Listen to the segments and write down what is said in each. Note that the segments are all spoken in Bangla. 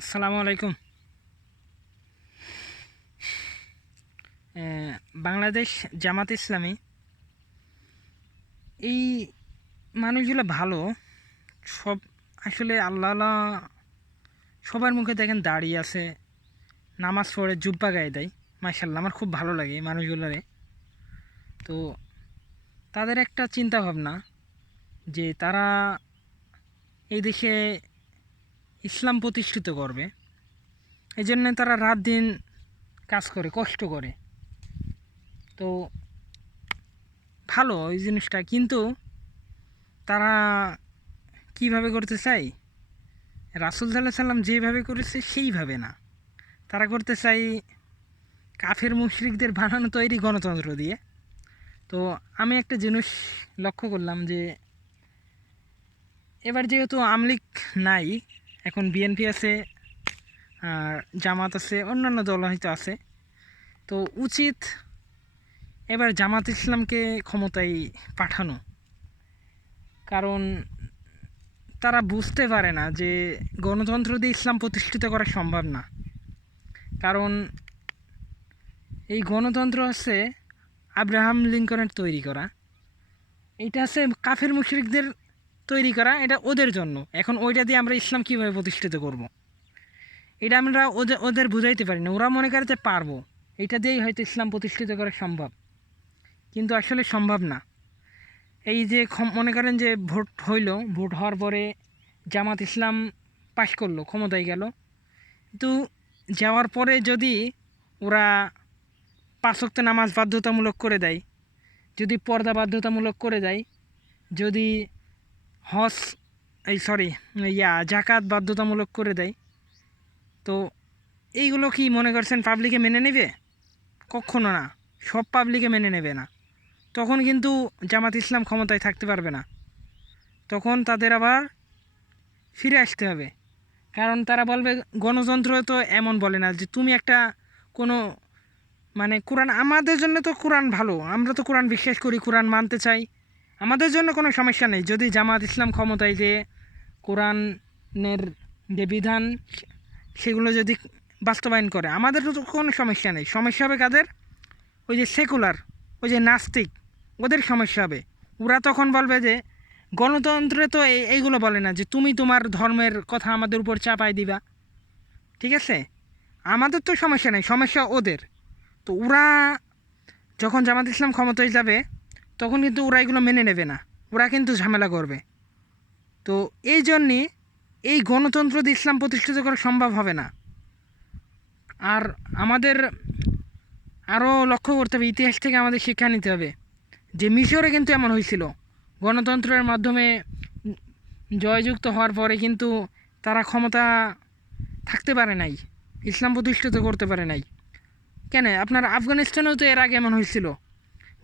আসসালামু আলাইকুম। বাংলাদেশ জামাত ইসলামী এই মানুষগুলো ভালো। সব আসলে আল্লাহ আল্লাহ সবার মুখে দেখেন দাড়ি আছে, নামাজ পড়ে জুব্বা গায়ে দেয়। মাশাল্লাহ, আমার খুব ভালো লাগে এই মানুষগুলোরে। তো তাদের একটা চিন্তা ভাবনা যে তারা এই দেশে ইসলাম প্রতিষ্ঠিত করবে, এই জন্য তারা রাত দিন কাজ করে, কষ্ট করে। তো ভালো এই জিনিসটা, কিন্তু তারা কিভাবে করতে চায়, রাসূল সাল্লাল্লাহু আলাইহি সাল্লাম যেভাবে করেছে সেইভাবে না। তারা করতে চাই কাফের মুশরিকদের বানানো তৈরি গণতন্ত্র দিয়ে। তো আমি একটা জিনিস লক্ষ্য করলাম যে এবার যেহেতু আমলিক নাই, এখন বিএনপি আছে, আর জামাত আছে, অন্যান্য দল হয়তো আছে। তো উচিত এবার জামাত ইসলামকে ক্ষমতায় পাঠানো, কারণ তারা বুঝতে পারে না যে গণতন্ত্র দিয়ে ইসলাম প্রতিষ্ঠিত করা সম্ভব না। কারণ এই গণতন্ত্র হচ্ছে আব্রাহাম লিঙ্কনের তৈরি করা, এইটা হচ্ছে কাফের মুশরিকদের তৈরি করা, এটা ওদের জন্য। এখন ওইটা দিয়ে আমরা ইসলাম কীভাবে প্রতিষ্ঠিত করব। এটা আমরা ওদের বুঝাইতে পারি না। ওরা মনে করে যে পারবো, এইটা দিয়েই হয়তো ইসলাম প্রতিষ্ঠিত করা সম্ভব, কিন্তু আসলে সম্ভব না। এই যে মনে করেন যে ভোট হইল, ভোট হওয়ার পরে জামাত ইসলাম পাশ করলো, ক্ষমতায় গেল, কিন্তু যাওয়ার পরে যদি ওরা 5 ওয়াক্ত নামাজ বাধ্যতামূলক করে দেয়, যদি পর্দা বাধ্যতামূলক করে দেয়, যদি হজ জাকাত বাধ্যতামূলক করে দেয়, তো এইগুলো কি মনে করছেন পাবলিকে মেনে নেবে? কখনো না। সব পাবলিকে মেনে নেবে না। তখন কিন্তু জামাত ইসলাম ক্ষমতায় থাকতে পারবে না। তখন তাদের আবার ফিরে আসতে হবে। কারণ তারা বলবে, গণতন্ত্র তো এমন বলে না যে তুমি একটা কোনো কোরআন, আমাদের জন্য তো কোরআন ভালো, আমরা তো কোরআন বিশ্বাস করি, কোরআন মানতে চাই, আমাদের জন্য কোনো সমস্যা নেই যদি জামাত ইসলাম ক্ষমতায় যে কোরআনের যে বিধান সেগুলো যদি বাস্তবায়ন করে, আমাদের তো কোনো সমস্যা নেই। সমস্যা হবে কাদের? ওই যে সেকুলার, ওই যে নাস্তিক, ওদের সমস্যা হবে। ওরা তখন বলবে যে গণতন্ত্রে তো এইগুলো বলে না যে তুমি তোমার ধর্মের কথা আমাদের উপর চাপাই দিবা। ঠিক আছে, আমাদের তো সমস্যা নেই, সমস্যা ওদের। তো ওরা যখন জামাত ইসলাম ক্ষমতায় যাবে, তখন কিন্তু ওরা এগুলো মেনে নেবে না, ওরা কিন্তু ঝামেলা করবে। তো এই জন্যে এই গণতন্ত্র দিয়ে ইসলাম প্রতিষ্ঠিত করা সম্ভব হবে না। আর আমাদের আরও লক্ষ্য করতে হবে, ইতিহাস থেকে আমাদের শিক্ষা নিতে হবে যে মিশরে কিন্তু এমন হয়েছিল, গণতন্ত্রের মাধ্যমে জয়যুক্ত হওয়ার পরে কিন্তু তারা ক্ষমতা থাকতে পারে নাই, ইসলাম প্রতিষ্ঠিত করতে পারে নাই। কেন, আপনার আফগানিস্তানেও তো এর আগে এমন হয়েছিল,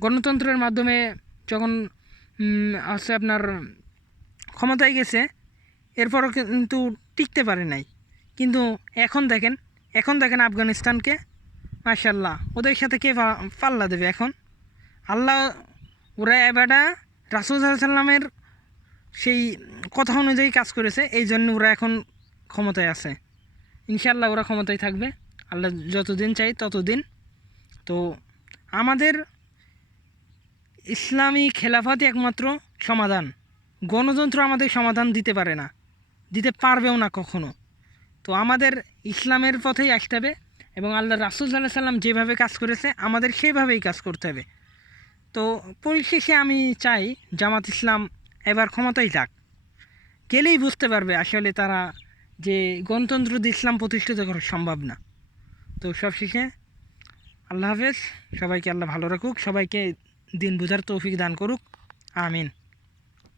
গণতন্ত্রের মাধ্যমে যখন হচ্ছে আপনার ক্ষমতায় গেছে, এরপরও কিন্তু টিকতে পারে নাই। কিন্তু এখন দেখেন আফগানিস্তানকে, মাশাল্লাহ, ওদের সাথে কে পাল্লা দেবে এখন? আল্লাহ। ওরা এবারটা রাসূল সাল্লাল্লাহু আলাইহি সাল্লামের সেই কথা অনুযায়ী কাজ করেছে, এই জন্য ওরা এখন ক্ষমতায় আছে। ইনশাআল্লাহ ওরা ক্ষমতায় থাকবে, আল্লাহ যতদিন চাই ততদিন। তো আমাদের ইসলামী খেলাফতই একমাত্র সমাধান। গণতন্ত্র আমাদের সমাধান দিতে পারে না, দিতে পারবেও না কখনো। তো আমাদের ইসলামের পথেই আসতে হবে, এবং আল্লাহ রাসূল সাল্লাল্লাহু আলাইহি সাল্লাম যেভাবে কাজ করেছে আমাদের সেইভাবেই কাজ করতে হবে। তো পরিশেষে আমি চাই জামাত ইসলাম এবার ক্ষমতায় যাক, গেলেই বুঝতে পারবে আসলে তারা যে গণতন্ত্র দিয়ে ইসলাম প্রতিষ্ঠিত করা সম্ভব না। তো সবশেষে আল্লাহ হাফেজ, সবাইকে আল্লাহ ভালো রাখুক, সবাইকে দিন বুঝার তৌফিক দান করুক, আমিন।